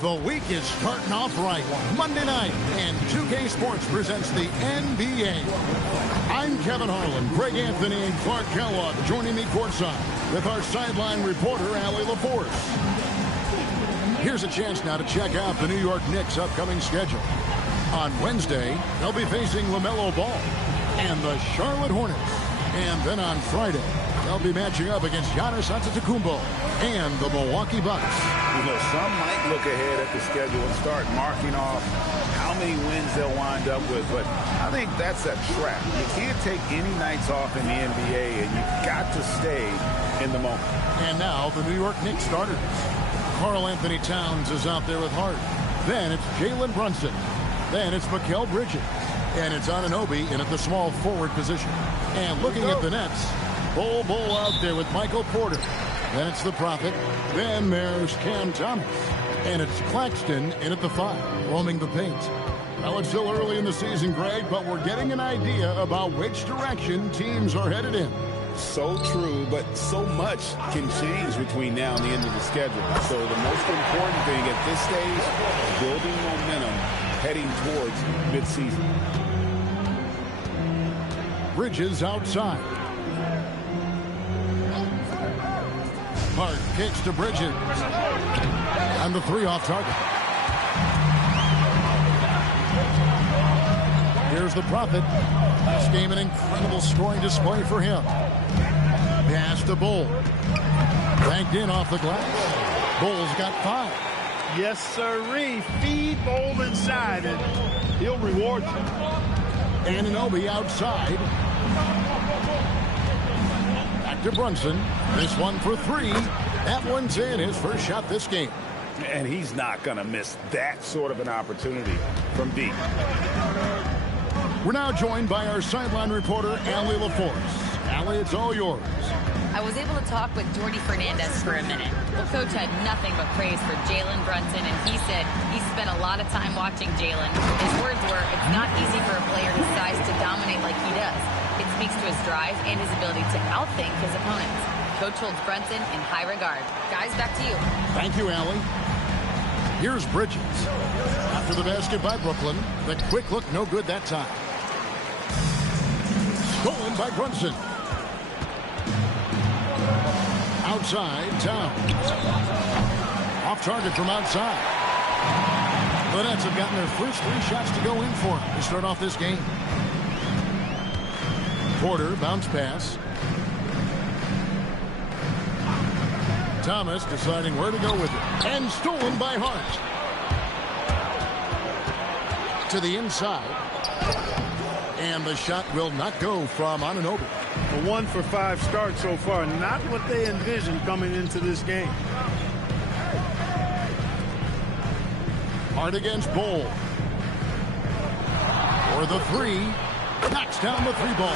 The week is starting off right. Monday night, and 2K Sports presents the NBA. I'm Kevin Harlan, Greg Anthony, and Clark Kellogg joining me courtside with our sideline reporter, Allie LaForce. Here's a chance now to check out the New York Knicks' upcoming schedule. On Wednesday, they'll be facing LaMelo Ball and the Charlotte Hornets. And then on Friday, they'll be matching up against Giannis Antetokounmpo and the Milwaukee Bucks. You know, some might look ahead at the schedule and start marking off how many wins they'll wind up with, but I think that's a trap. You can't take any nights off in the NBA, and you've got to stay in the moment. And now the New York Knicks starters. Karl Anthony Towns is out there with Hart. Then it's Jalen Brunson. Then it's Mikal Bridges. And it's Anunoby in at the small forward position. And looking at the Nets, Bol out there with Michael Porter. Then it's the Prophet. Then there's Cam Thomas. And it's Claxton in at the 5, roaming the paint. Well, it's still early in the season, Greg, but we're getting an idea about which direction teams are headed in. So true, but so much can change between now and the end of the schedule. So the most important thing at this stage is building momentum heading towards midseason. Bridges outside. Hart kicks to Bridges. And the 3 off target. Here's the Prophet. This game an incredible scoring display for him. Pass to Bol. Banked in off the glass. Bol's got 5. Yes, sirree. Feed Bol inside, and he'll reward you. Anunoby outside. Back to Brunson. This one for 3. That one's in, his first shot this game. And he's not going to miss that sort of an opportunity from deep. We're now joined by our sideline reporter, Allie LaForce. Allie, it's all yours. I was able to talk with Jordy Fernandez for a minute. Well, Coach had nothing but praise for Jalen Brunson, and he said he spent a lot of time watching Jalen. His words were, it's not easy for a player his size to dominate like he does. It speaks to his drive and his ability to outthink his opponents. Coach holds Brunson in high regard. Guys, back to you. Thank you, Allie. Here's Bridges. After the basket by Brooklyn, the quick look no good that time. Stolen by Brunson. Outside, Towns. Off target from outside. The Nets have gotten their first 3 shots to go in for him to start off this game. Porter, bounce pass. Thomas deciding where to go with it. And stolen by Hart. To the inside. And the shot will not go from Anunoby. A 1 for 5 start so far. Not what they envisioned coming into this game. Hart against Bol. For the 3. Knocks down the 3 ball.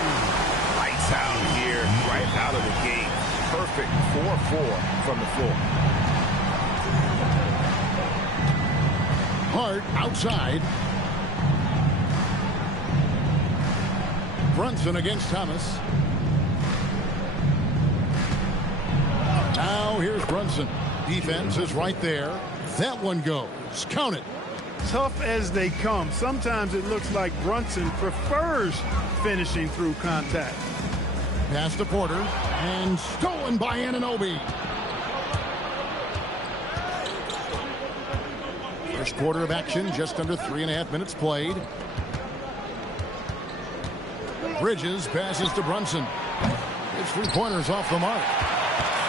Lights out here, right out of the gate. Perfect 4-4 from the floor. Hart outside. Brunson against Thomas. Now here's Brunson. Defense is right there. That one goes. Count it. Tough as they come. Sometimes it looks like Brunson prefers finishing through contact. Pass to Porter. And stolen by Anunoby. First quarter of action, just under 3.5 minutes played. Bridges passes to Brunson. It's 3-pointers off the mark.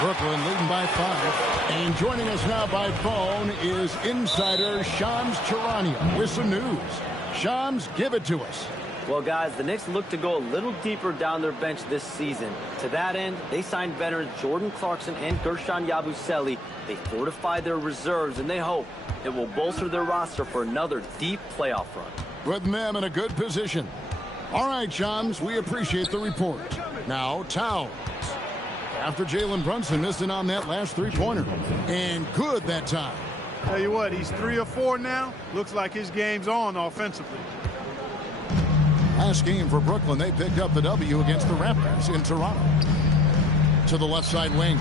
Brooklyn leading by 5. And joining us now by phone is insider Shams Charania with some news. Shams, give it to us. Well, guys, the Knicks look to go a little deeper down their bench this season. To that end, they signed veterans Jordan Clarkson and Gershon Yabusele. They fortified their reserves, and they hope it will bolster their roster for another deep playoff run. Putting them in a good position. All right, Shams, we appreciate the report. Now, Towns. After Jalen Brunson missing on that last 3-pointer. And good that time. Tell you what, he's 3 or 4 now. Looks like his game's on offensively. Last game for Brooklyn, they picked up the W against the Raptors in Toronto. To the left side wing.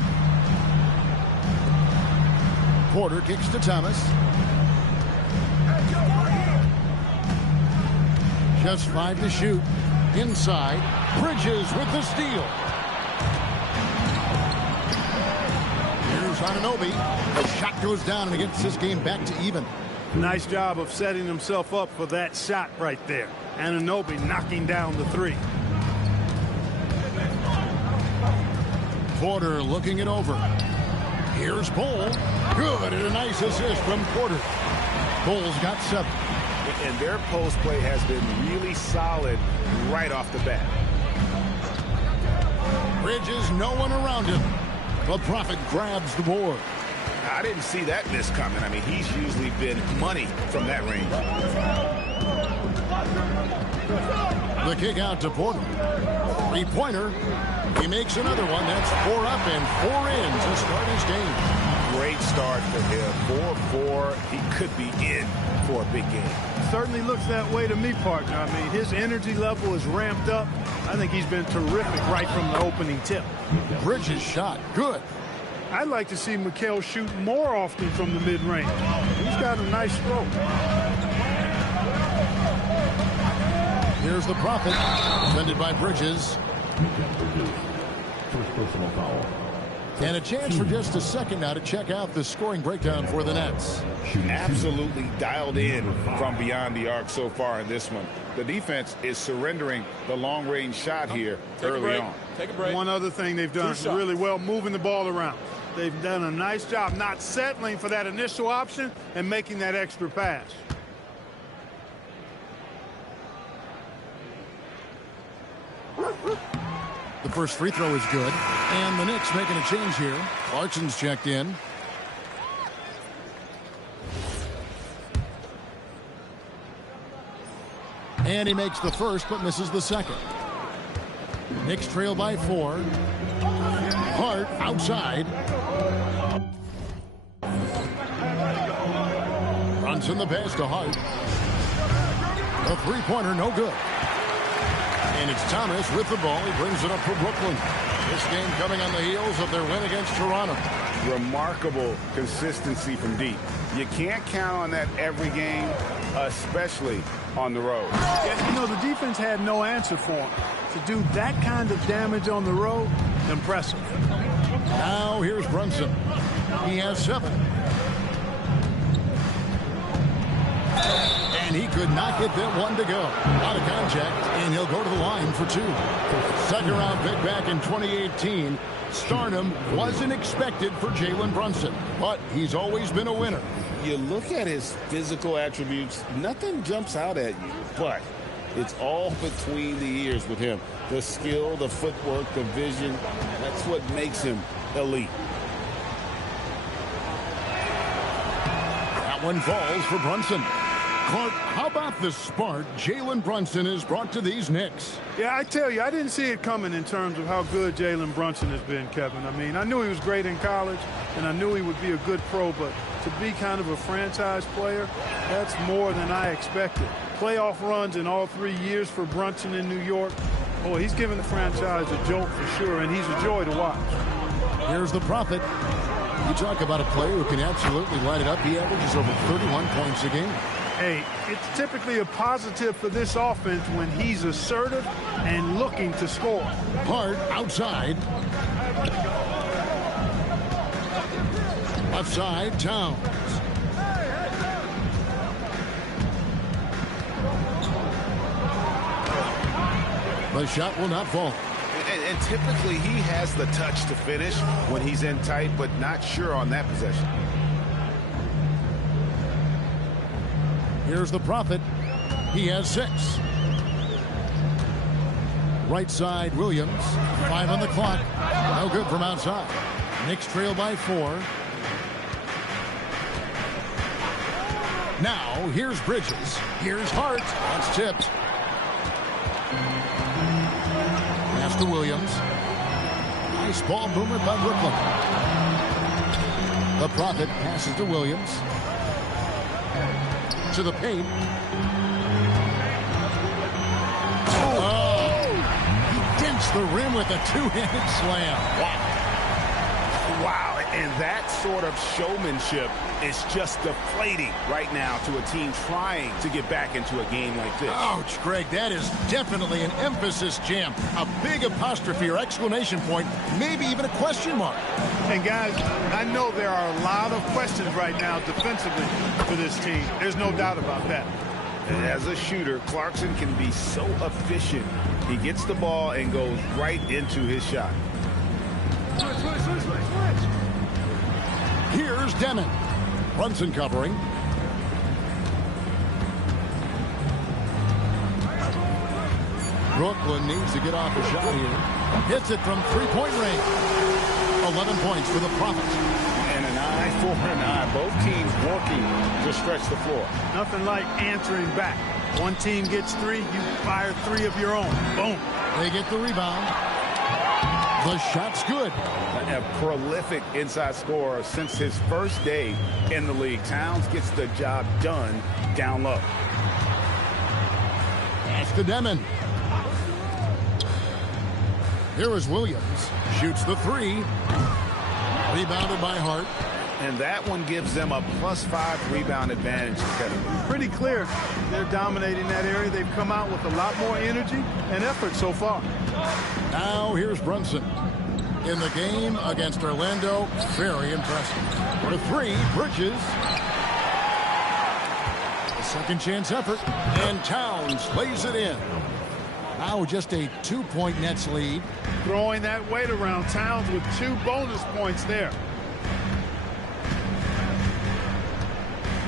Porter kicks to Thomas. Just 5 to shoot. Inside. Bridges with the steal. Here's Anunoby. The shot goes down and it gets this game back to even. Nice job of setting himself up for that shot right there. Anunoby knocking down the 3. Porter looking it over. Here's Bull. Good, and a nice assist from Porter. Bull's got 7. And their post play has been really solid right off the bat. Bridges, no one around him. The Prophet grabs the board. I didn't see that miss coming. I mean, he's usually been money from that range. The kick out to Porter. 3-pointer. He makes another one. That's 4 up and 4 in to start his game. Great start for him. 4-4. He could be in for a big game. Certainly looks that way to me, partner. I mean, his energy level is ramped up. I think he's been terrific right from the opening tip. Bridges shot. Good. I'd like to see Mikal shoot more often from the mid-range. He's got a nice stroke. Here's the Prophet. Defended by Bridges. First personal foul. And a chance for just a second now to check out the scoring breakdown for the Nets. Absolutely dialed in from beyond the arc so far in this one. The defense is surrendering the long-range shot here early on. Take a break. One other thing they've done really well, moving the ball around. They've done a nice job not settling for that initial option and making that extra pass. The first free throw is good. And the Knicks making a change here. Clarkson's checked in. And he makes the first but misses the second. Knicks trail by 4. Hart outside. Brunson the pass to Hart. A 3-pointer, no good. And it's Thomas with the ball. He brings it up for Brooklyn. This game coming on the heels of their win against Toronto. Remarkable consistency from deep. You can't count on that every game, especially on the road. Yeah, you know, the defense had no answer for him. To do that kind of damage on the road, impressive. Now here's Brunson. He has 7. And he could not get that one to go. Out of contact, and he'll go to the line for 2. Second round pick back in 2018. Stardom wasn't expected for Jalen Brunson, but he's always been a winner. You look at his physical attributes, nothing jumps out at you, but it's all between the ears with him. The skill, the footwork, the vision, that's what makes him elite. That one falls for Brunson. Clark, how about the spark Jalen Brunson has brought to these Knicks? Yeah, I tell you, I didn't see it coming in terms of how good Jalen Brunson has been, Kevin. I mean, I knew he was great in college, and I knew he would be a good pro, but to be kind of a franchise player, that's more than I expected. Playoff runs in all 3 years for Brunson in New York. Boy, he's given the franchise a jolt for sure, and he's a joy to watch. Here's the Prophet. You talk about a player who can absolutely light it up. He averages over 31 points a game. Hey, it's typically a positive for this offense when he's assertive and looking to score. Hart outside. Left side, Towns. The shot will not fall. And typically he has the touch to finish when he's in tight, but not sure on that possession. Here's the Prophet. He has 6. Right side, Williams. 5 on the clock. No good from outside. Knicks trail by 4. Now, here's Bridges. Here's Hart. That's tipped. Pass to Williams. Nice ball movement by Brooklyn. The Prophet passes to Williams. To the paint. Oh! He dents the rim with a 2-handed slam. Wow. And that sort of showmanship is just deflating right now to a team trying to get back into a game like this. Ouch, Greg, that is definitely an emphasis jam. A big apostrophe or exclamation point, maybe even a question mark. And guys, I know there are a lot of questions right now defensively for this team. There's no doubt about that. And as a shooter, Clarkson can be so efficient. He gets the ball and goes right into his shot. Here's Demon. Brunson covering. Brooklyn needs to get off a shot here. Hits it from three-point range. 11 points for the Profits. And an eye for an eye. Both teams working to stretch the floor. Nothing like answering back. One team gets three, you fire three of your own. Boom. They get the rebound. The shot's good. A prolific inside scorer since his first day in the league. Towns gets the job done down low. Pass to Demon. Here is Williams. Shoots the three. Rebounded by Hart. And that one gives them a +5 rebound advantage. Pretty clear they're dominating that area. They've come out with a lot more energy and effort so far. Now here's Brunson. In the game against Orlando, very impressive. For three, Bridges. A second chance effort, and Towns lays it in. Now just a 2-point Nets lead. Throwing that weight around. Towns with 2 bonus points there.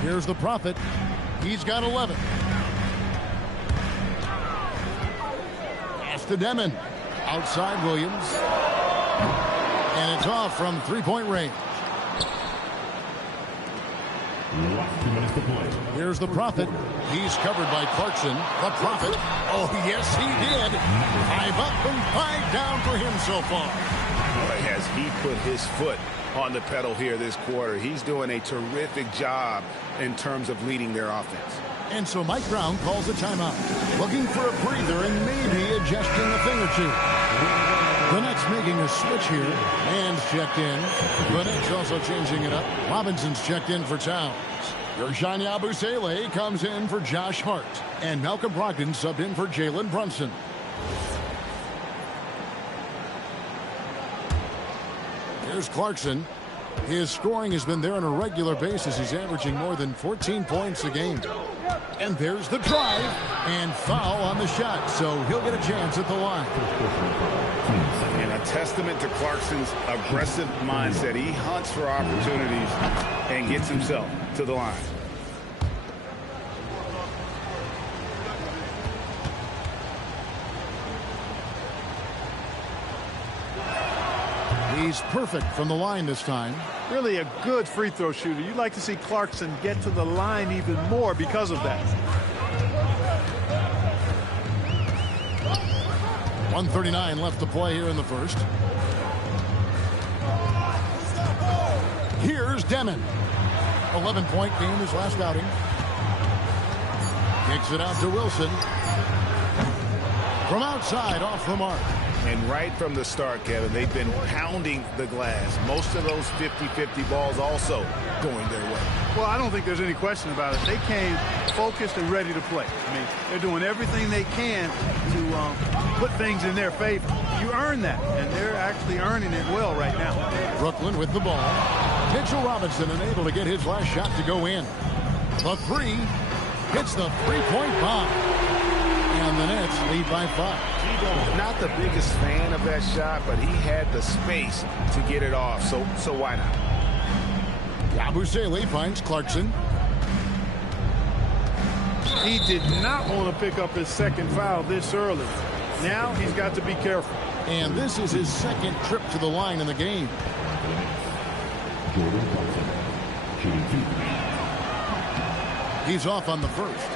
Here's the Prophet. He's got 11. Pass to Demon. Outside Williams. And it's off from three-point range. Here's the Prophet. He's covered by Clarkson. The Prophet. Oh, yes, he did. 5 up and 5 down for him so far. Boy, has he put his foot on the pedal here this quarter. He's doing a terrific job in terms of leading their offense. And so Mike Brown calls a timeout. Looking for a breather and maybe adjusting a thing or two. The Nets making a switch here. And checked in. The Nets also changing it up. Robinson's checked in for Towns. Gershon Yabusele comes in for Josh Hart. And Malcolm Brogdon subbed in for Jalen Brunson. Here's Clarkson. His scoring has been there on a regular basis. He's averaging more than 14 points a game. And there's the drive and foul on the shot, so he'll get a chance at the line. And a testament to Clarkson's aggressive mindset. He hunts for opportunities and gets himself to the line. He's perfect from the line this time. Really a good free throw shooter. You'd like to see Clarkson get to the line even more because of that. 1:39 left to play here in the first. Here's Demon. 11-point game his last outing. Kicks it out to Wilson. From outside, off the mark. And right from the start, Kevin, they've been pounding the glass. Most of those 50-50 balls also going their way. Well, I don't think there's any question about it. They came focused and ready to play. I mean, they're doing everything they can to put things in their favor. You earn that, and they're actually earning it well right now. Brooklyn with the ball. Mitchell Robinson unable to get his last shot to go in. The three hits the three-point bomb. And the Nets lead by 5. Not the biggest fan of that shot, but he had the space to get it off, so why not? Yabusele finds Clarkson. He did not want to pick up his second foul this early. Now he's got to be careful. And this is his second trip to the line in the game. He's off on the first.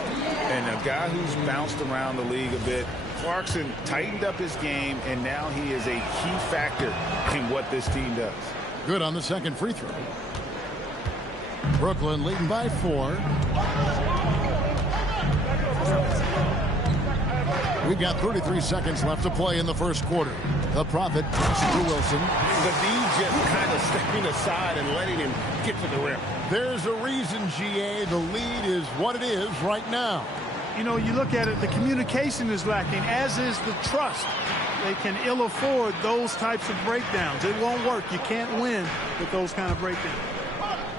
And a guy who's bounced around the league a bit, Clarkson tightened up his game, and now he is a key factor in what this team does. Good on the second free throw. Brooklyn leading by 4. We've got 33 seconds left to play in the first quarter. The Prophet passes to Wilson. The D just kind of stepping aside and letting him get to the rim. There's a reason, GA. The lead is what it is right now. You know, you look at it, the communication is lacking, as is the trust. They can ill afford those types of breakdowns. It won't work. You can't win with those kind of breakdowns.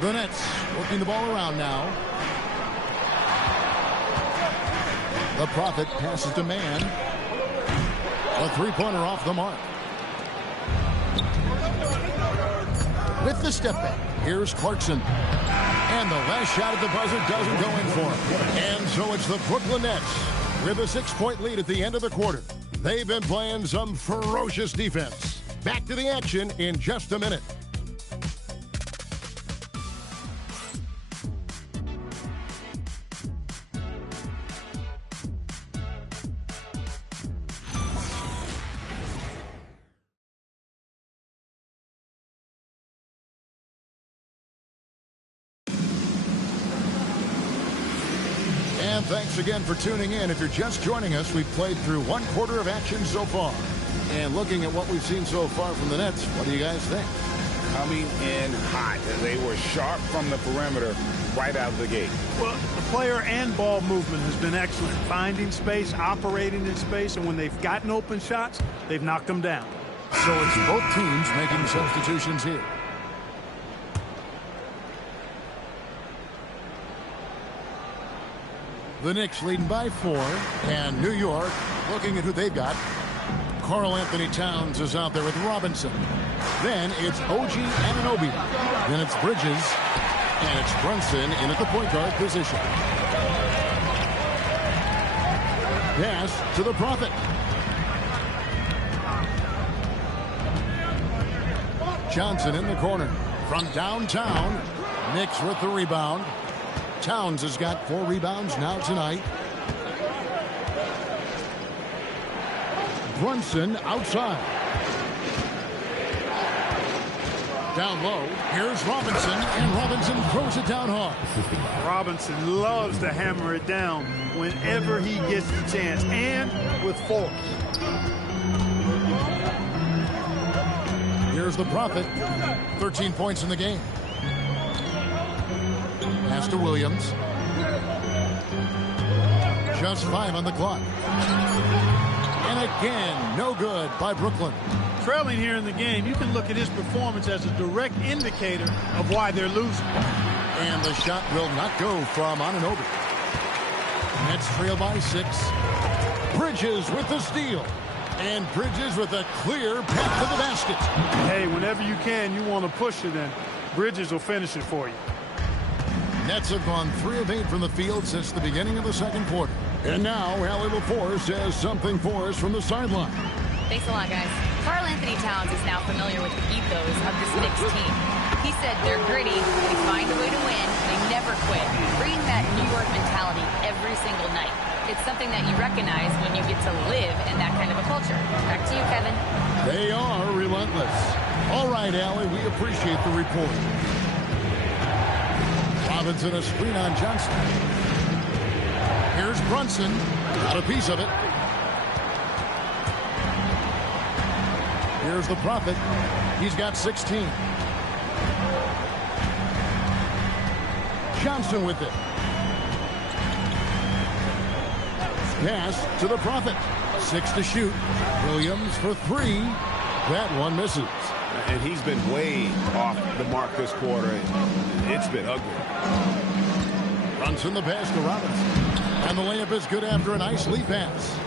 The Nets working the ball around now. The Prophet passes to Man. A three-pointer off the mark. With the step back, here's Clarkson. And the last shot at the buzzer doesn't go in for him. And so it's the Brooklyn Nets with a 6-point lead at the end of the quarter. They've been playing some ferocious defense. Back to the action in just a minute. And thanks again for tuning in. If you're just joining us, we've played through one quarter of action so far. And looking at what we've seen so far from the Nets, what do you guys think? Coming in hot. They were sharp from the perimeter right out of the gate. Well, the player and ball movement has been excellent. Finding space, operating in space, and when they've gotten open shots, they've knocked them down. So it's both teams making substitutions here. The Knicks leading by 4, and New York looking at who they've got. Karl Anthony Towns is out there with Robinson. Then it's OG Anunoby. Then it's Bridges, and it's Brunson in at the point guard position. Pass to the Prophet. Johnson in the corner. From downtown, Knicks with the rebound. Towns has got 4 rebounds now tonight. Brunson outside. Down low, here's Robinson, and Robinson throws it down hard. Robinson loves to hammer it down whenever he gets the chance, and with force. Here's the Prophet, 13 points in the game. Pass to Williams. Just 5 on the clock. And again, no good by Brooklyn. Trailing here in the game, you can look at his performance as a direct indicator of why they're losing. And the shot will not go from Anunoby. Nets trail by 6. Bridges with the steal. And Bridges with a clear path to the basket. Hey, whenever you can, you want to push it, and Bridges will finish it for you. Nets have gone 3 of 8 from the field since the beginning of the second quarter. And now, Allie LaForce has something for us from the sideline. Thanks a lot, guys. Karl Anthony Towns is now familiar with the ethos of this Knicks team. He said they're gritty, they find a way to win, they never quit, bringing that New York mentality every single night. It's something that you recognize when you get to live in that kind of a culture. Back to you, Kevin. They are relentless. All right, Allie, we appreciate the report. Robinson a screen on Johnson. Here's Brunson. Got a piece of it. Here's the Prophet. He's got 16. Johnson with it. Pass to the Prophet. 6 to shoot. Williams for 3. That one misses. And he's been way off the mark this quarter. It's been ugly. Brunson the pass to Robinson. And the layup is good after a nice lead pass.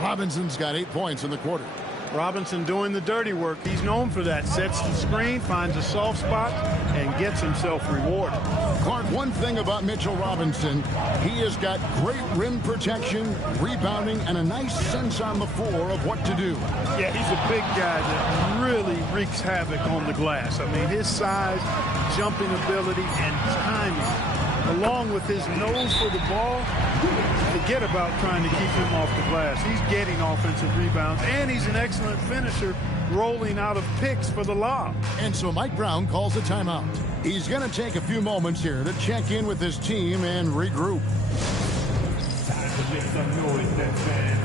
Robinson's got 8 points in the quarter. Robinson doing the dirty work. He's known for that. Sets the screen, finds a soft spot, and gets himself rewarded. Clark, one thing about Mitchell Robinson, he has got great rim protection, rebounding, and a nice sense on the floor of what to do. Yeah, he's a big guy that really wreaks havoc on the glass. I mean, his size, jumping ability, and timing, along with his nose for the ball, forget about trying to keep him off the glass. He's getting offensive rebounds, and he's an excellent finisher, rolling out of picks for the lob. And so Mike Brown calls a timeout. He's going to take a few moments here to check in with his team and regroup. Time to make some noise, that fan.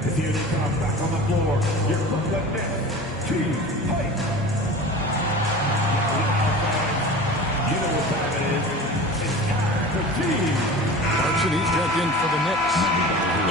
Here they come back on the floor. Your Brooklyn Nets, Team Fight. You know what time it is. It's time for Team. Clarkson, he's checked in for the Knicks.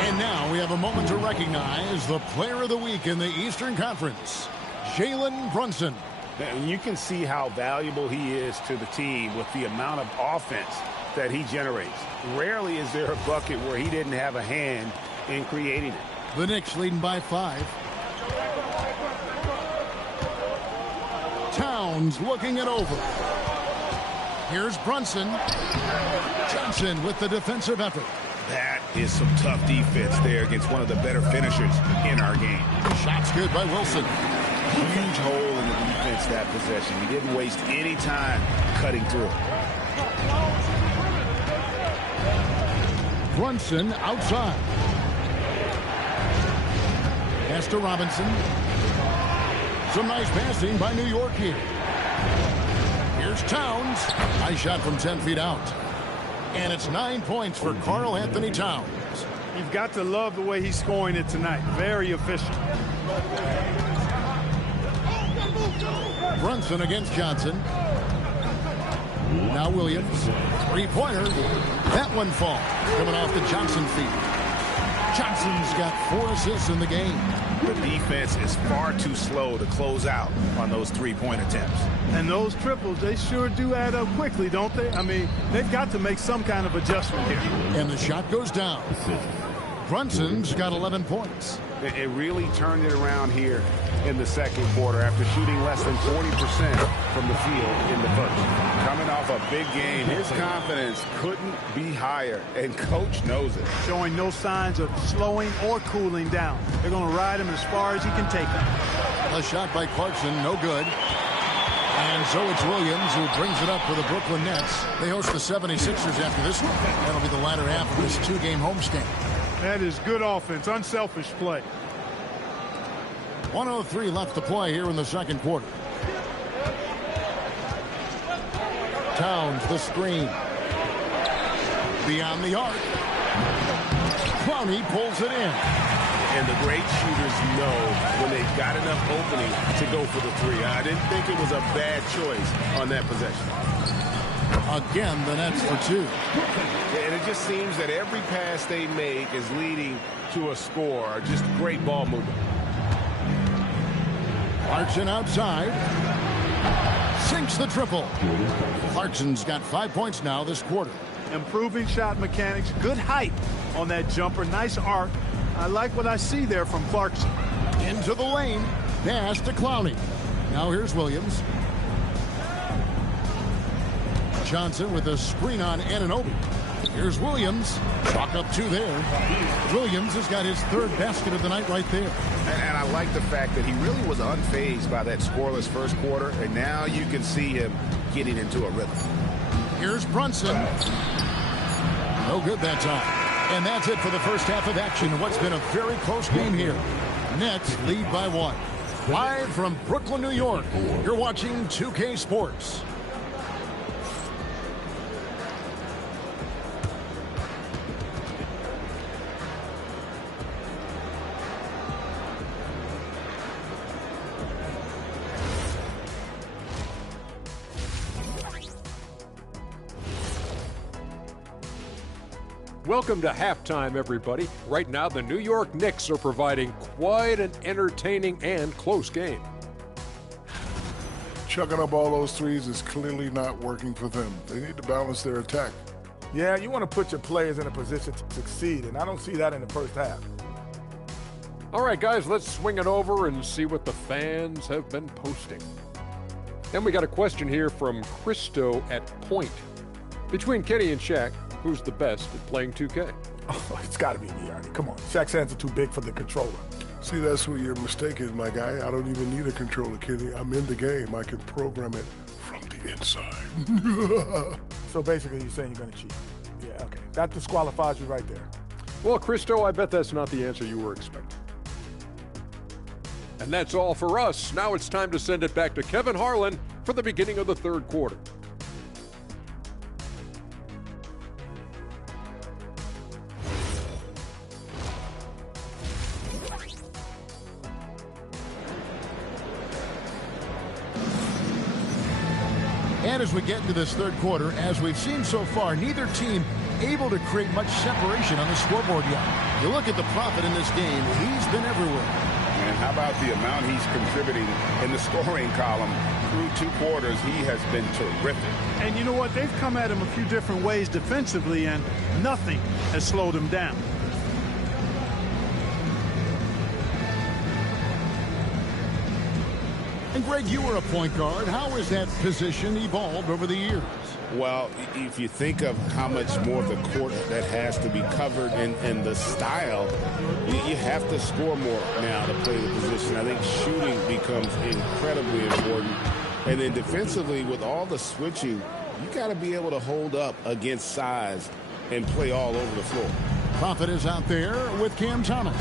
And now we have a moment to recognize the Player of the Week in the Eastern Conference, Jalen Brunson. And you can see how valuable he is to the team with the amount of offense that he generates. Rarely is there a bucket where he didn't have a hand in creating it. The Knicks leading by 5. Towns looking it over. Here's Brunson. Johnson with the defensive effort. That is some tough defense there against one of the better finishers in our game. Shot's good by Wilson. Huge hole in the defense that possession. He didn't waste any time cutting through it. Brunson outside. Pass to Robinson. Some nice passing by New York here. Here's Towns. Nice shot from 10 feet out. And it's 9 points for Karl Anthony Towns. You've got to love the way he's scoring it tonight. Very efficient. Brunson against Johnson. Now Williams. Three-pointer. That one falls. Coming off the Johnson feet. Johnson's got 4 assists in the game. The defense is far too slow to close out on those three-point attempts. And those triples, they sure do add up quickly, don't they? I mean, they've got to make some kind of adjustment here. And the shot goes down. Brunson's got 11 points. It really turned it around here in the second quarter after shooting less than 40% from the field in the first. Coming off a big game, his confidence couldn't be higher, and coach knows it. Showing no signs of slowing or cooling down. They're going to ride him as far as he can take him. A shot by Clarkson, no good. And so it's Williams who brings it up for the Brooklyn Nets. They host the 76ers after this one. That'll be the latter half of this 2-game homestand. That is good offense, unselfish play. 1:03 left to play here in the second quarter. Towns, the screen. Beyond the arc. Clowney pulls it in. And the great shooters know when they've got enough opening to go for the three. I didn't think it was a bad choice on that possession. Again, the Nets for 2. And it just seems that every pass they make is leading to a score. Just great ball movement. Clarkson outside. Sinks the triple. Clarkson's got 5 points now this quarter. Improving shot mechanics. Good height on that jumper. Nice arc. I like what I see there from Clarkson. Into the lane. Pass to Clowney. Now here's Williams. Johnson with a screen on Anunoby. Here's Williams. Chalk up 2 there. Williams has got his 3rd basket of the night right there. And I like the fact that he really was unfazed by that scoreless first quarter, and now you can see him getting into a rhythm. Here's Brunson. No good that time. And that's it for the first half of action. What's been a very close game here. Nets lead by 1. Live from Brooklyn, New York, you're watching 2K Sports. Welcome to halftime, everybody. Right now, the New York Knicks are providing quite an entertaining and close game. Chucking up all those threes is clearly not working for them. They need to balance their attack. Yeah, you want to put your players in a position to succeed, and I don't see that in the first half. All right, guys, let's swing it over and see what the fans have been posting. And we got a question here from Christo at Point. Between Kenny and Shaq, who's the best at playing 2K? Oh, it's got to be me, Arnie. Come on. Shaq's hands are too big for the controller. See, that's where your mistake is, my guy. I don't even need a controller, Kenny. I'm in the game. I can program it from the inside. So basically, you're saying you're going to cheat. Yeah, okay. That disqualifies you right there. Well, Christo, I bet that's not the answer you were expecting. And that's all for us. Now it's time to send it back to Kevin Harlan for the beginning of the third quarter. And as we get into this third quarter, as we've seen so far, neither team able to create much separation on the scoreboard yet. You look at the Prophet in this game, he's been everywhere. And how about the amount he's contributing in the scoring column? Through 2 quarters, he has been terrific. And you know what? They've come at him a few different ways defensively, and nothing has slowed him down. And Greg, you were a point guard. How has that position evolved over the years? Well, if you think of how much more of the court that has to be covered and the style, you have to score more now to play the position. I think shooting becomes incredibly important. And then defensively, with all the switching, you got to be able to hold up against size and play all over the floor. Prophet is out there with Cam Thomas.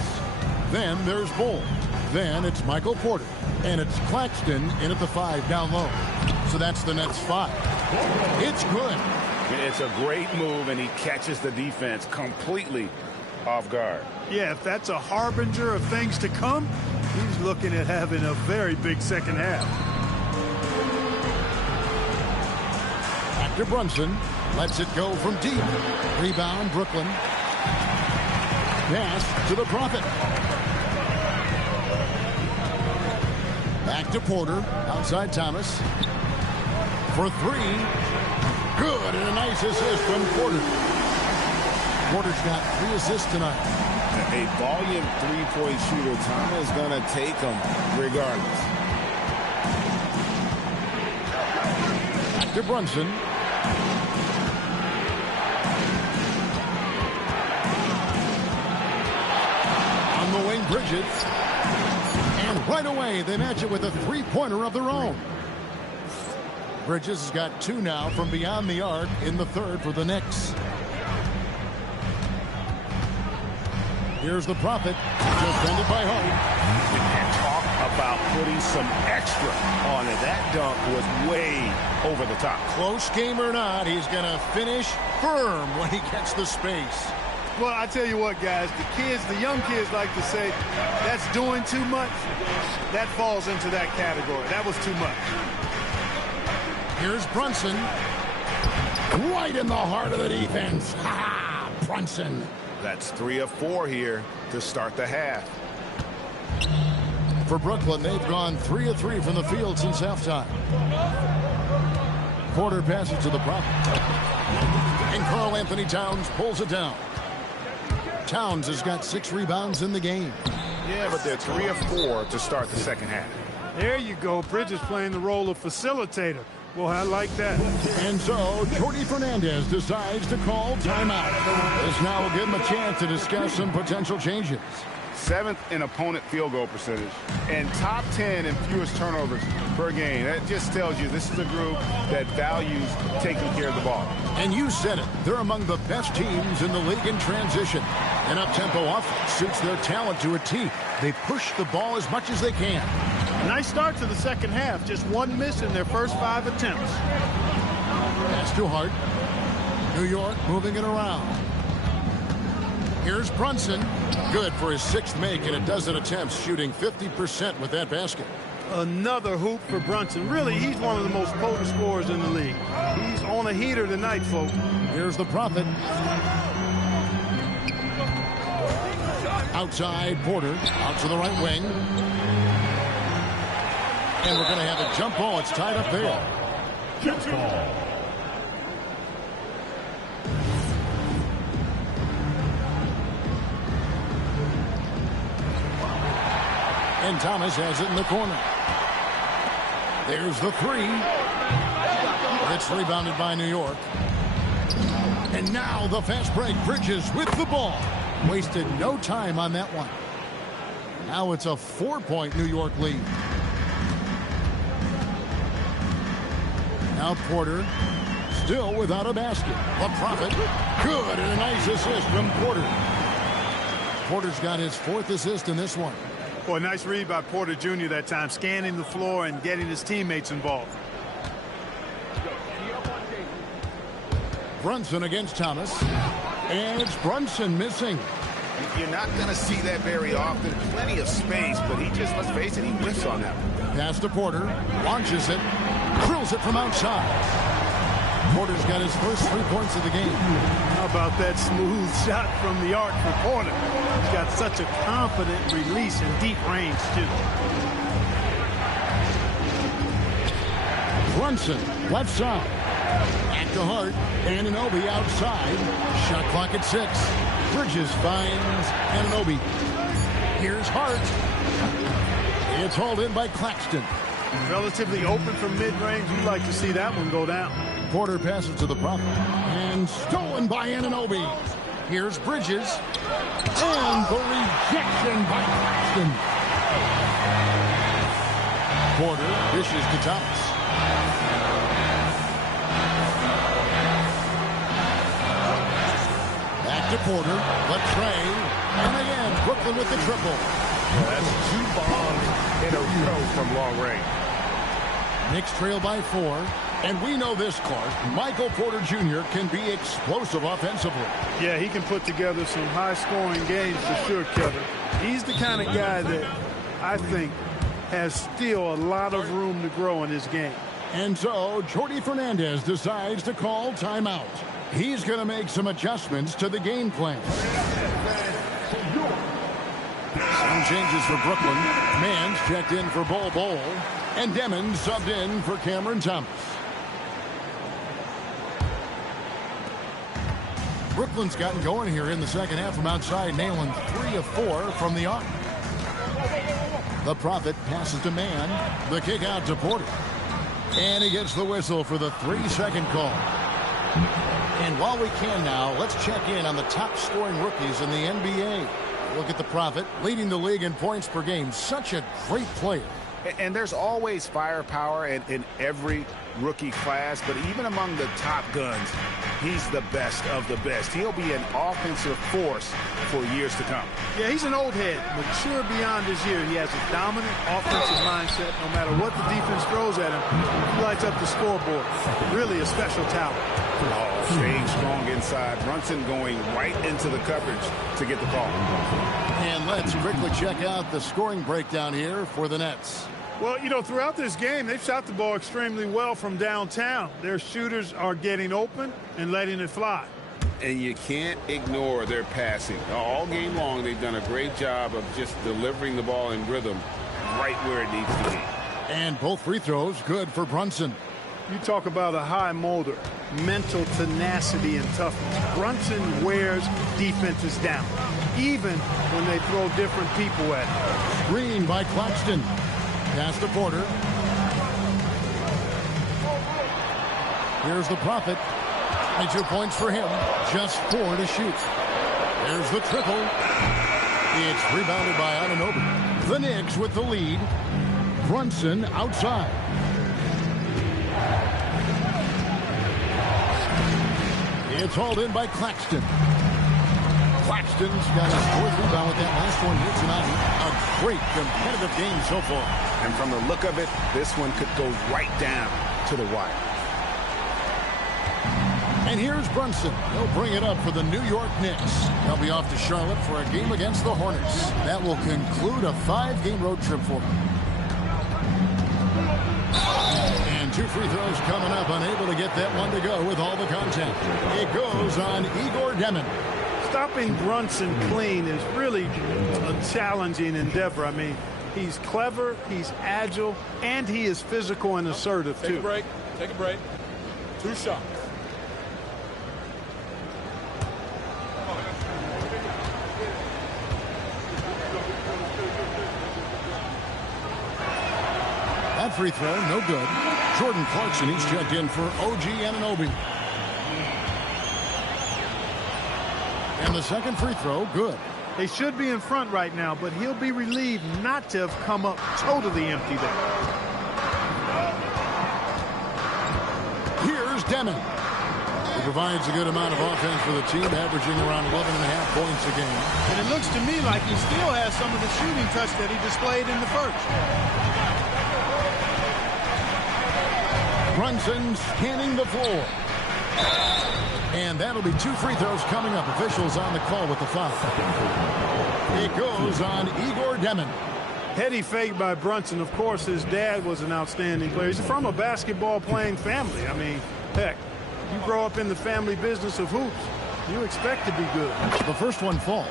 Then there's Bull. Then it's Michael Porter. And it's Claxton in at the 5 down low. So that's the Nets 5. It's good. It's a great move, and he catches the defense completely off guard. Yeah, if that's a harbinger of things to come, he's looking at having a very big second half. Back to Brunson. Lets it go from deep. Rebound, Brooklyn. Pass to the Prophet. Back to Porter. Outside Thomas. For 3. Good, and a nice assist from Porter. Porter's got 3 assists tonight. A volume 3-point shooter. Thomas is going to take him regardless. Back to Brunson. On the wing, Bridges. And right away, they match it with a 3-pointer of their own. Bridges has got 2 now from beyond the arc in the third for the Knicks. Here's the Prophet, defended by Hope. And talk about putting some extra on it. That dunk was way over the top. Close game or not, he's going to finish firm when he gets the space. Well, I tell you what, guys, the young kids like to say, that's doing too much. That falls into that category. That was too much. Here's Brunson. Right in the heart of the defense. Ha! Brunson. That's 3 of 4 here to start the half. For Brooklyn, they've gone 3 of 3 from the field since halftime. Porter passes to the Prophet. And Karl Anthony Towns pulls it down. Towns has got 6 rebounds in the game. Yeah, but they're 3 of 4 to start the second half. There you go. Bridges playing the role of facilitator. Well, I like that. And so, Jordy Fernandez decides to call timeout. This now will give him a chance to discuss some potential changes. 7th in opponent field goal percentage and top 10 in fewest turnovers per game. That just tells you this is a group that values taking care of the ball. And you said it. They're among the best teams in the league in transition. An up-tempo offense suits their talent to a T. They push the ball as much as they can. Nice start to the second half. Just 1 miss in their first 5 attempts. Pass to Hart. New York moving it around. Here's Brunson. Good for his 6th make and a dozen attempts, shooting 50% with that basket. Another hoop for Brunson. Really, he's one of the most potent scorers in the league. He's on a heater tonight, folks. Here's the Prophet. Outside, Porter. Out to the right wing. And we're going to have a jump ball. It's tied up there. Jump ball. And Thomas has it in the corner. There's the 3. It's rebounded by New York. And now the fast break. Bridges with the ball. Wasted no time on that one. Now it's a 4-point New York lead. Now Porter, still without a basket. The Prophet, good, and a nice assist from Porter. Porter's got his 4th assist in this one. Boy, nice read by Porter Jr. that time, scanning the floor and getting his teammates involved. Brunson against Thomas. And it's Brunson missing. You're not going to see that very often. Plenty of space, but he just, let's face it, he whiffs on that one. Pass to Porter. Launches it. Drills fires it from outside. Porter's got his first 3 points of the game. How about that smooth shot from the arc for Porter? He's got such a confident release in deep range, too. Brunson, left side. Back to Hart. Anunoby outside. Shot clock at 6. Bridges finds Anunoby. Here's Hart. It's hauled in by Claxton. Relatively open from mid-range. You'd like to see that one go down. Porter passes to the Prophet. And stolen by Anunoby. Here's Bridges. And the rejection by Claxton. Porter dishes to Thomas. Back to Porter. Latrey. And again, Brooklyn with the triple. Well, that's 2 bombs in a row from long range. Knicks trail by 4. And we know this, Clark. Michael Porter Jr. can be explosive offensively. Yeah, he can put together some high-scoring games for sure, Kevin. He's the kind of guy that I think has still a lot of room to grow in his game. And so, Jordi Fernandez decides to call timeout. He's going to make some adjustments to the game plan. Some changes for Brooklyn. Mann's checked in for Bol. And Demon subbed in for Cameron Thomas. Brooklyn's gotten going here in the second half from outside, nailing 3 of 4 from the arc. The Prophet passes to Mann. The kick out to Porter. And he gets the whistle for the 3-second call. And while we can now, let's check in on the top scoring rookies in the NBA. Look at the Prophet, leading the league in points per game. Such a great player. And there's always firepower in every rookie class, but even among the top guns, he's the best of the best. He'll be an offensive force for years to come. Yeah, he's an old head, mature beyond his year. He has a dominant offensive mindset. No matter what the defense throws at him, he lights up the scoreboard. Really a special talent. Oh, staying strong inside. Brunson going right into the coverage to get the call. And let's quickly check out the scoring breakdown here for the Nets. Well, you know, throughout this game, they've shot the ball extremely well from downtown. Their shooters are getting open and letting it fly. And you can't ignore their passing. All game long, they've done a great job of just delivering the ball in rhythm right where it needs to be. And both free throws good for Brunson. You talk about a high molder, mental tenacity and toughness. Brunson wears defenses down, even when they throw different people at him. Screen by Claxton. Pass to Porter. Here's the Prophet. 22 points for him. Just 4 to shoot. There's the triple. It's rebounded by Anunoby. The Knicks with the lead. Brunson outside. It's hauled in by Claxton. Claxton's got his 4th rebound with that last one here tonight. A great competitive game so far. And from the look of it, this one could go right down to the wire. And here's Brunson. He'll bring it up for the New York Knicks. They'll be off to Charlotte for a game against the Hornets. That will conclude a 5-game road trip for them. And 2 free throws coming up. Unable to get that one to go with all the contact. It goes on Igor Demon. Stopping Brunson clean is really a challenging endeavor. I mean, he's clever, he's agile, and he is physical and assertive, too. Take a break. Take a break. 2 shots. That free throw, no good. Jordan Clarkson, he's checked in for OG Anunoby. And the second free throw, good. They should be in front right now, but he'll be relieved not to have come up totally empty there. Here's Demon. He provides a good amount of offense for the team, averaging around 11.5 points a game. And it looks to me like he still has some of the shooting touch that he displayed in the first. Brunson scanning the floor. And that'll be 2 free throws coming up. Officials on the call with the foul. It goes on Igor Demon. Heady fake by Brunson. Of course, his dad was an outstanding player. He's from a basketball-playing family. I mean, heck, you grow up in the family business of hoops, you expect to be good. The first one falls.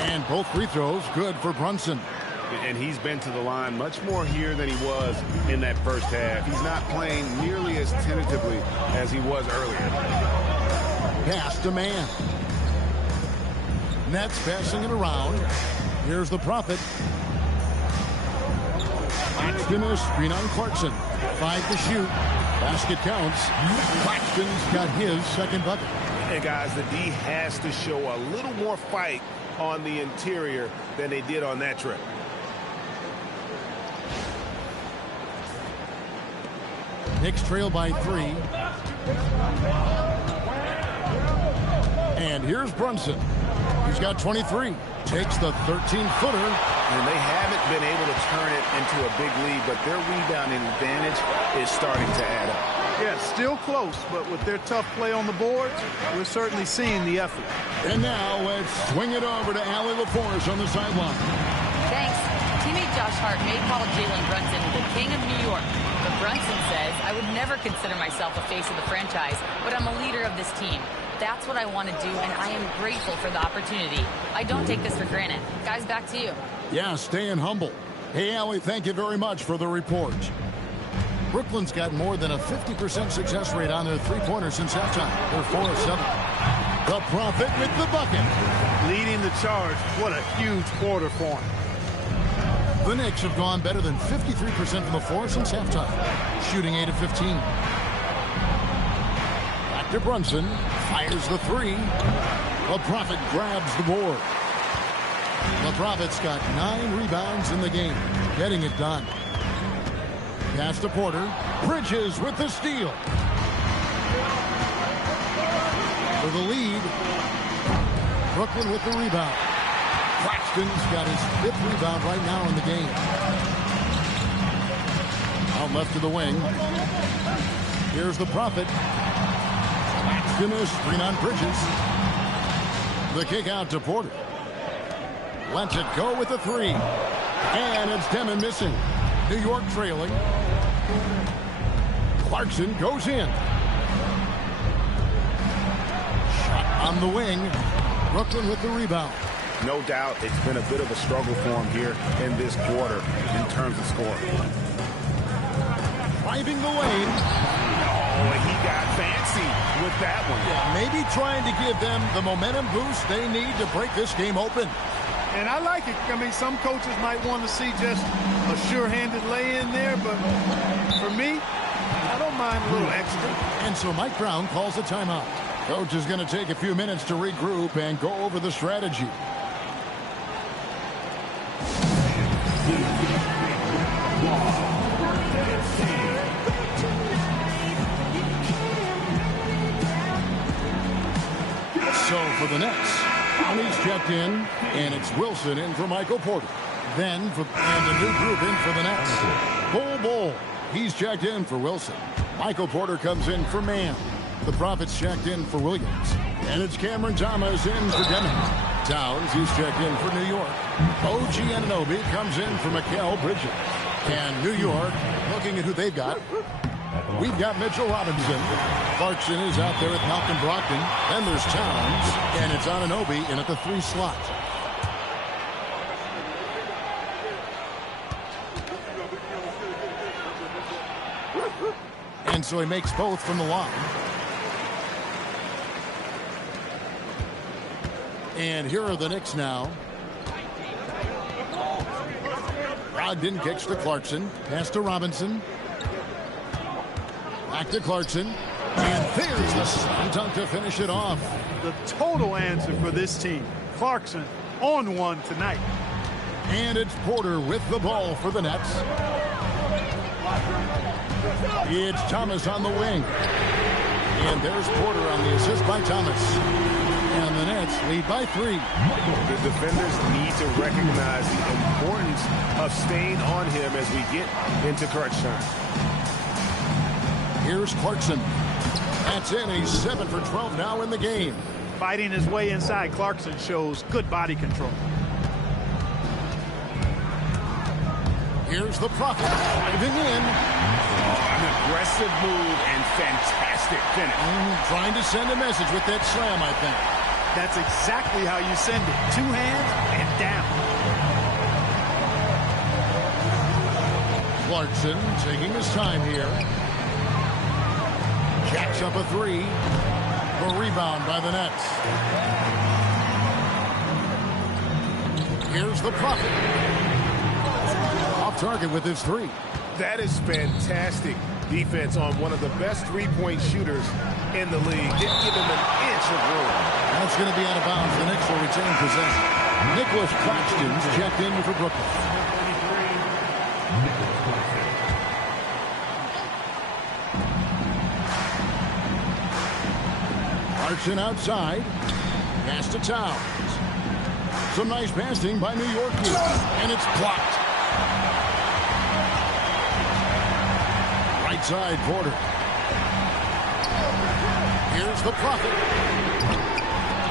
And both free throws good for Brunson. And he's been to the line much more here than he was in that first half. He's not playing nearly as tentatively as he was earlier. Pass to man. Nets passing it around. Here's the Prophet. Claxton is screen on Clarkson. 5 to shoot. Basket counts. Claxton's got his second bucket. And guys, the D has to show a little more fight on the interior than they did on that trip. Knicks trail by 3. And here's Brunson. He's got 23. Takes the 13-footer. And they haven't been able to turn it into a big lead, but their rebounding advantage is starting to add up. Yeah, still close, but with their tough play on the boards, we're certainly seeing the effort. And now let's swing it over to Allie LaForce on the sideline. Thanks. Teammate Josh Hart may call Jalen Brunson the king of New York. But Brunson says, I would never consider myself a face of the franchise, but I'm a leader of this team. That's what I want to do, and I am grateful for the opportunity. I don't take this for granted. Guys, back to you. Yeah, staying humble. Hey, Allie, thank you very much for the report. Brooklyn's got more than a 50% success rate on their three-pointers since halftime. They're 4 of 7. The Prophet with the bucket. Leading the charge. What a huge quarter for him. The Knicks have gone better than 53% from the floor since halftime, shooting 8 of 15. Back to Brunson, fires the 3. The Prophet grabs the board. The Prophet's got 9 rebounds in the game, getting it done. Pass to Porter. Bridges with the steal. For the lead, Brooklyn with the rebound. Claxton's got his 5th rebound right now in the game. Out left to the wing. Here's the Prophet. Claxton is screen on Bridges. The kick out to Porter. Lets it go with the 3. And it's Demon missing. New York trailing. Clarkson goes in. Shot on the wing. Brooklyn with the rebound. No doubt it's been a bit of a struggle for him here in this quarter in terms of scoring. Driving the lane. Oh, he got fancy with that one. Yeah, maybe trying to give them the momentum boost they need to break this game open. And I like it. I mean, some coaches might want to see just a sure-handed lay-in there, but for me, I don't mind a little extra. And so Mike Brown calls a timeout. Coach is going to take a few minutes to regroup and go over the strategy. So for the Nets, Downey's checked in, and it's Wilson in for Michael Porter. Then, and a new group in for the Nets. Bull. He's checked in for Wilson. Michael Porter comes in for Mann. The Prophet's checked in for Williams. And it's Cameron Thomas in for Deming. Towns, he's checked in for New York. OG Anunoby comes in for Mikal Bridges. And New York, looking at who they've got, we've got Mitchell Robinson. Clarkson is out there with Malcolm Brogdon. Then there's Towns, and it's Anunoby in at the 3 slot. And so he makes both from the line. And here are the Knicks now. Brogdon kicks to Clarkson. Pass to Robinson. Back to Clarkson. And there's the slam dunk to finish it off. The total answer for this team. Clarkson on one tonight. And it's Porter with the ball for the Nets. It's Thomas on the wing. And there's Porter on the assist by Thomas. And the Nets lead by 3. The defenders need to recognize the importance of staying on him as we get into crunch time. Here's Clarkson. That's in. He's 7 for 12 now in the game. Fighting his way inside, Clarkson shows good body control. Here's the Prophet driving in. An aggressive move and fantastic finish. Trying to send a message with that slam, I think. That's exactly how you send it. 2 hands and down. Clarkson taking his time here. Jacks up a 3. The rebound by the Nets. Here's the Prophet. Off target with his 3. That is fantastic defense on one of the best three-point shooters in the league. Didn't give him an inch of room. That's going to be out of bounds. The Knicks will retain possession. Nicholas Claxton's checked in for Brooklyn. Clarkson outside. Pass to Towns. Some nice passing by New York here. And it's blocked. Right side, Porter. Here's the Prophet.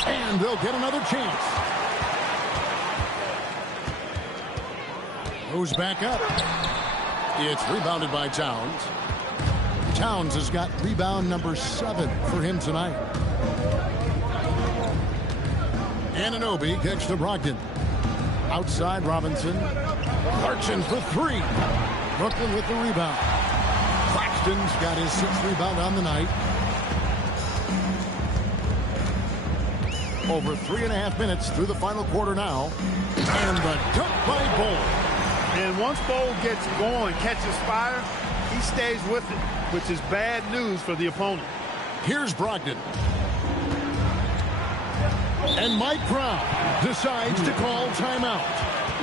And they'll get another chance. Goes back up. It's rebounded by Towns. Towns has got rebound number 7 for him tonight. Anunoby kicks to Brogdon. Outside Robinson. Clarkson for 3. Brooklyn with the rebound. Claxton's got his 6th rebound on the night. Over 3.5 minutes through the final quarter now. And the dunk by Bol. And once Bol gets going, catches fire, he stays with it, which is bad news for the opponent. Here's Brogdon. And Mike Brown decides to call timeout.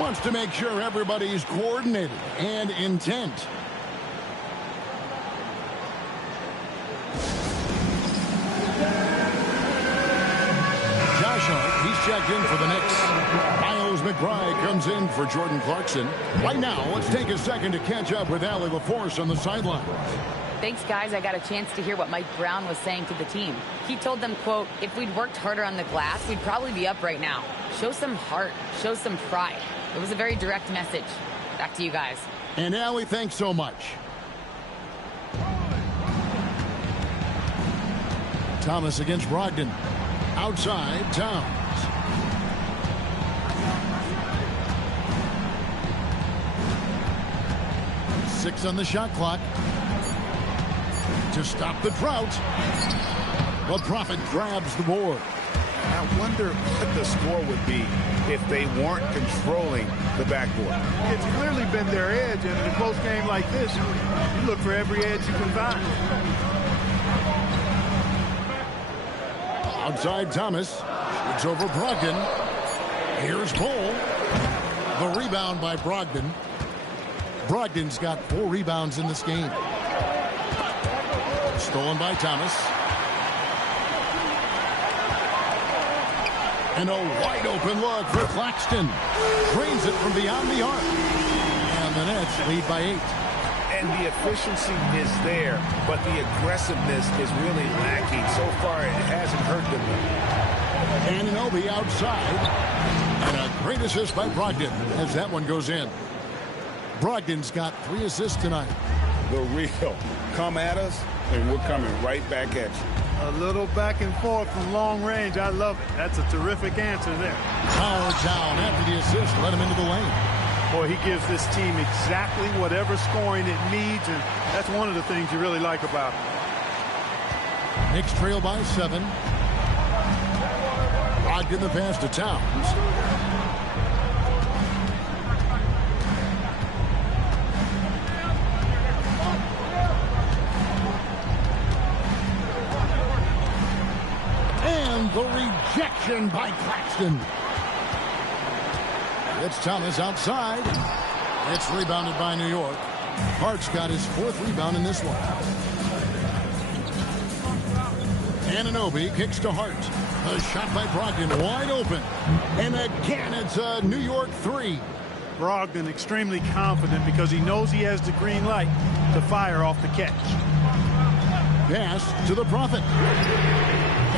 Wants to make sure everybody's coordinated and intent. Josh Hart, he's checked in for the Knicks. Miles McBride comes in for Jordan Clarkson. Right now, let's take a second to catch up with Allie LaForce on the sideline. Thanks, guys. I got a chance to hear what Mike Brown was saying to the team. He told them, quote, if we'd worked harder on the glass, we'd probably be up right now. Show some heart. Show some pride. It was a very direct message. Back to you guys. And Allie, thanks so much. Thomas against Brogdon. Outside, Towns. Six on the shot clock. To stop the drought. The Prophet grabs the board. I wonder what the score would be if they weren't controlling the backboard. It's clearly been their edge, and in a close game like this, you look for every edge you can find. Outside Thomas. Shoots over Brogdon. Here's Bol. The rebound by Brogdon. Brogdon's got 4 rebounds in this game. Stolen by Thomas. And a wide open look for Claxton. Drains it from beyond the arc. And the Nets lead by 8. And the efficiency is there, but the aggressiveness is really lacking. So far, it hasn't hurt them. Anunoby outside. And a great assist by Brogdon as that one goes in. Brogdon's got 3 assists tonight. The real come at us, and we're coming right back at you. A little back and forth from long range. I love it. That's a terrific answer there. Power down after the assist. Let him into the lane. Boy, he gives this team exactly whatever scoring it needs, and that's one of the things you really like about him. Knicks trail by 7. Brogdon the pass to Towns. And the rejection by Claxton. It's Thomas outside. It's rebounded by New York. Hart's got his 4th rebound in this one. Anunoby kicks to Hart. A shot by Brogdon wide open. And again, it's a New York 3. Brogdon extremely confident because he knows he has the green light to fire off the catch. pass to the Prophet.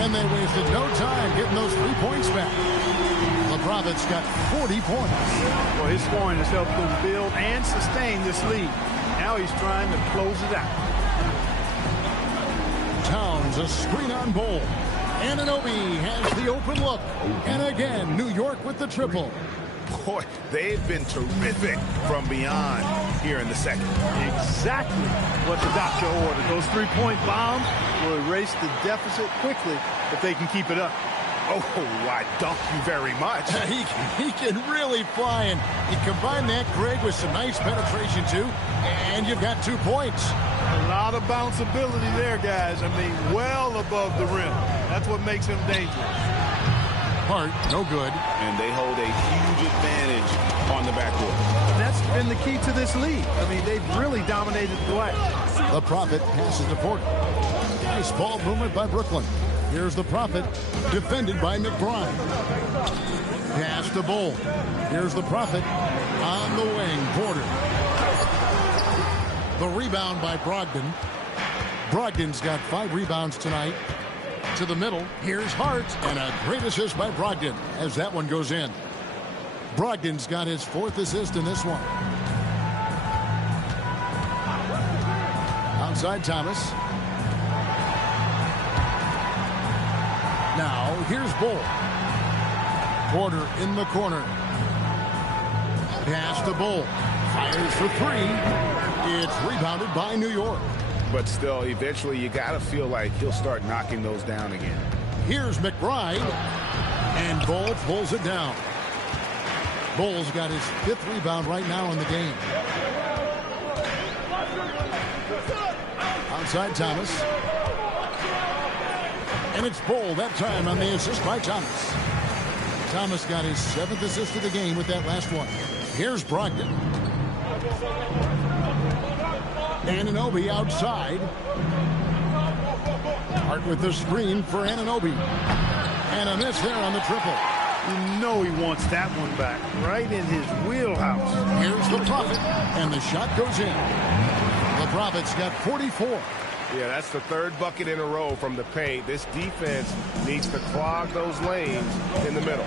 And they wasted no time getting those 3 points back. The Prophet's got 40 points. Well, his scoring has helped them build and sustain this lead. Now he's trying to close it out. Towns, a screen on Bowl. Anunoby has the open look. And again, New York with the triple. Boy, they've been terrific from beyond here in the second. Exactly what the doctor ordered. Those 3-point bombs will erase the deficit quickly if they can keep it up. Oh, I dunk you very much. He can really fly, and you combine that, Greg, with some nice penetration, too, and you've got 2 points. A lot of bounceability there, guys. I mean, well above the rim. That's what makes him dangerous. Hart, no good. And they hold a huge advantage on the backcourt. That's been the key to this league. I mean, they've really dominated the glass. The Prophet passes to Porter. Nice ball movement by Brooklyn. Here's the Prophet, defended by McBride. Pass to Bull. Here's the Prophet on the wing. Porter. The rebound by Brogdon. Brogdon's got 5 rebounds tonight. To the middle. Here's Hart. And a great assist by Brogdon as that one goes in. Brogdon's got his 4th assist in this one. Outside Thomas. Now, here's Bull. Porter in the corner. Pass to Bull. Fires for 3. It's rebounded by New York. But still, eventually, you got to feel like he'll start knocking those down again. Here's McBride. And Bull pulls it down. Bull's got his 5th rebound right now in the game. Outside Thomas. And it's Bull that time on the assist by Thomas. Thomas got his 7th assist of the game with that last one. Here's Brogdon. Anunoby outside. Hart with the screen for Anunoby. And a miss there on the triple. You know he wants that one back, right in his wheelhouse. Here's the Prophet, and the shot goes in. The Prophet's got 44. Yeah, that's the 3rd bucket in a row from the paint. This defense needs to clog those lanes in the middle.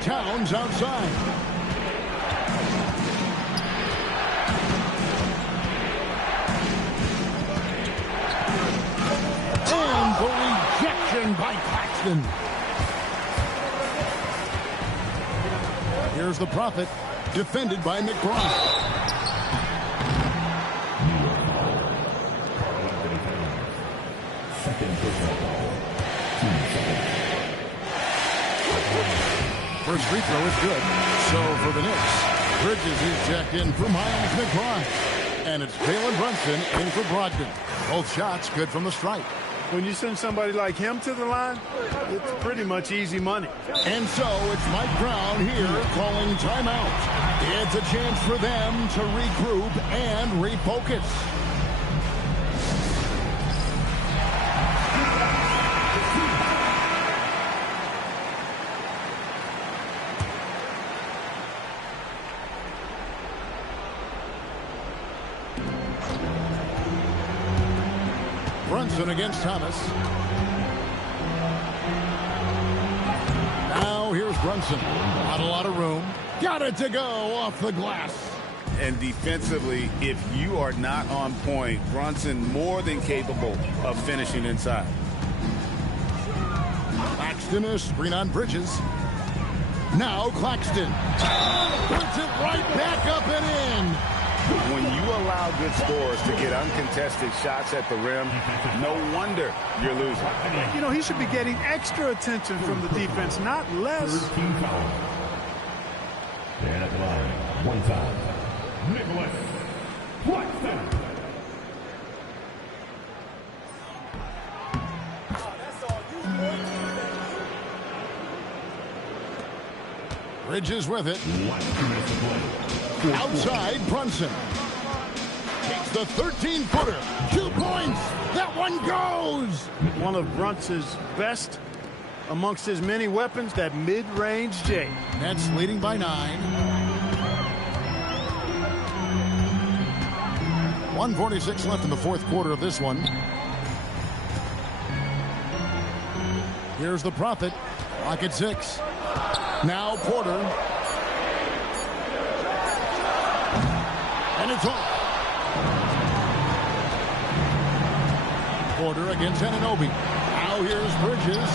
Towns outside. And the rejection by Claxton. Here's the Prophet, defended by McBride. First free throw is good. So for the Knicks, Bridges is checked in for Miles McBride. And it's Jalen Brunson in for Brogdon. Both shots good from the stripe. When you send somebody like him to the line, it's pretty much easy money. And so it's Mike Brown here calling timeout. It's a chance for them to regroup and refocus. Brunson against Thomas. Now here's Brunson. Not a lot of room. Got it to go off the glass. And defensively, if you are not on point, Brunson more than capable of finishing inside. Claxton, a screen on Bridges. Now Claxton. Puts it right back up and in. When you allow good scorers to get uncontested shots at the rim, no wonder you're losing. You know, he should be getting extra attention from the defense, not less. 13 fouls. And at the line, 1 foul. Nicholas Claxton. Bridges with it. Outside, Brunson. Takes the 13-footer. 2 points. That one goes. One of Brunson's best amongst his many weapons, that mid-range J. Nets leading by 9. 1:46 left in the fourth quarter of this one. Here's the Prophet. Clock at 6. Now Porter. And it's off. Porter against Anunoby. Now here's Bridges.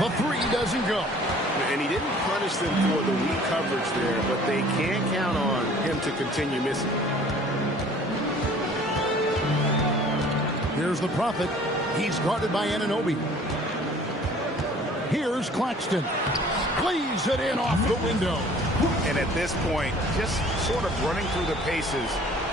The three doesn't go. And he didn't punish them for the weak coverage there, but they can't count on him to continue missing. Here's the Prophet. He's guarded by Anunoby. Here's Claxton. Plays it in off the window. And at this point, just sort of running through the paces,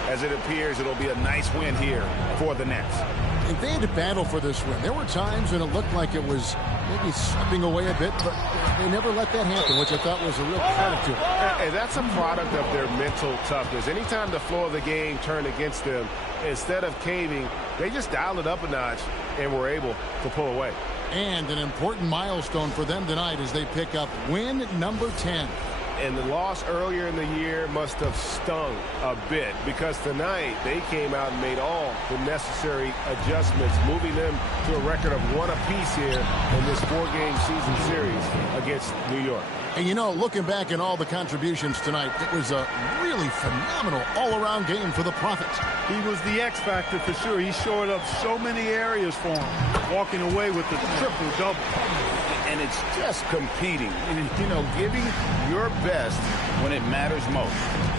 as it appears it'll be a nice win here for the Nets. If they had to battle for this win, there were times when it looked like it was maybe slipping away a bit, but they never let that happen, which I thought was a real credit to them. And that's a product of their mental toughness. Anytime the flow of the game turned against them, instead of caving, they just dialed it up a notch and were able to pull away. And an important milestone for them tonight as they pick up win number 10. And the loss earlier in the year must have stung a bit, because tonight they came out and made all the necessary adjustments, moving them to a record of 1 apiece here in this 4-game season series against New York. And you know, looking back at all the contributions tonight, it was a really phenomenal all-around game for the Prophets. He was the X factor for sure. He shored up so many areas for him, walking away with the triple-double. And it's just competing, and, you know, giving your best when it matters most.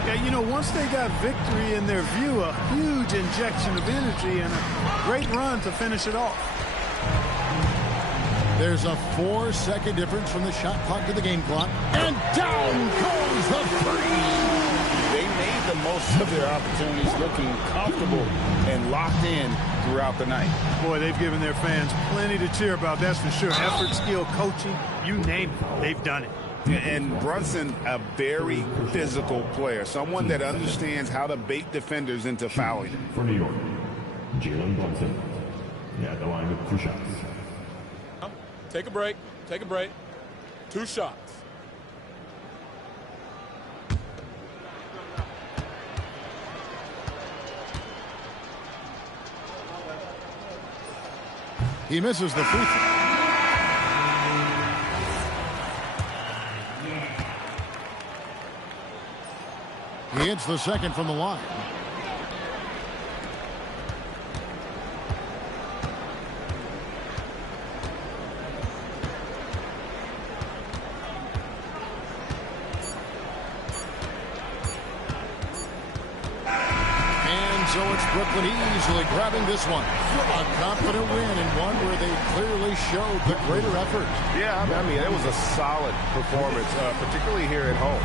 Yeah, you know, once they got victory in their view, a huge injection of energy and a great run to finish it off. There's a 4-second difference from the shot clock to the game clock. And down goes the three. They made the most of their opportunities, looking comfortable and locked in throughout the night. Boy, they've given their fans plenty to cheer about, that's for sure. Effort, skill, coaching, you name it, they've done it. And Brunson, a very physical player, someone that understands how to bait defenders into fouling. For New York, Jalen Brunson. Yeah, the line with 2 shots. Take a break. Take a break. 2 shots. He misses the free throw. He hits the second from the line. So it's Brooklyn easily grabbing this one. A confident win and one where they clearly showed the greater effort. Yeah, I mean, it was a solid performance, particularly here at home.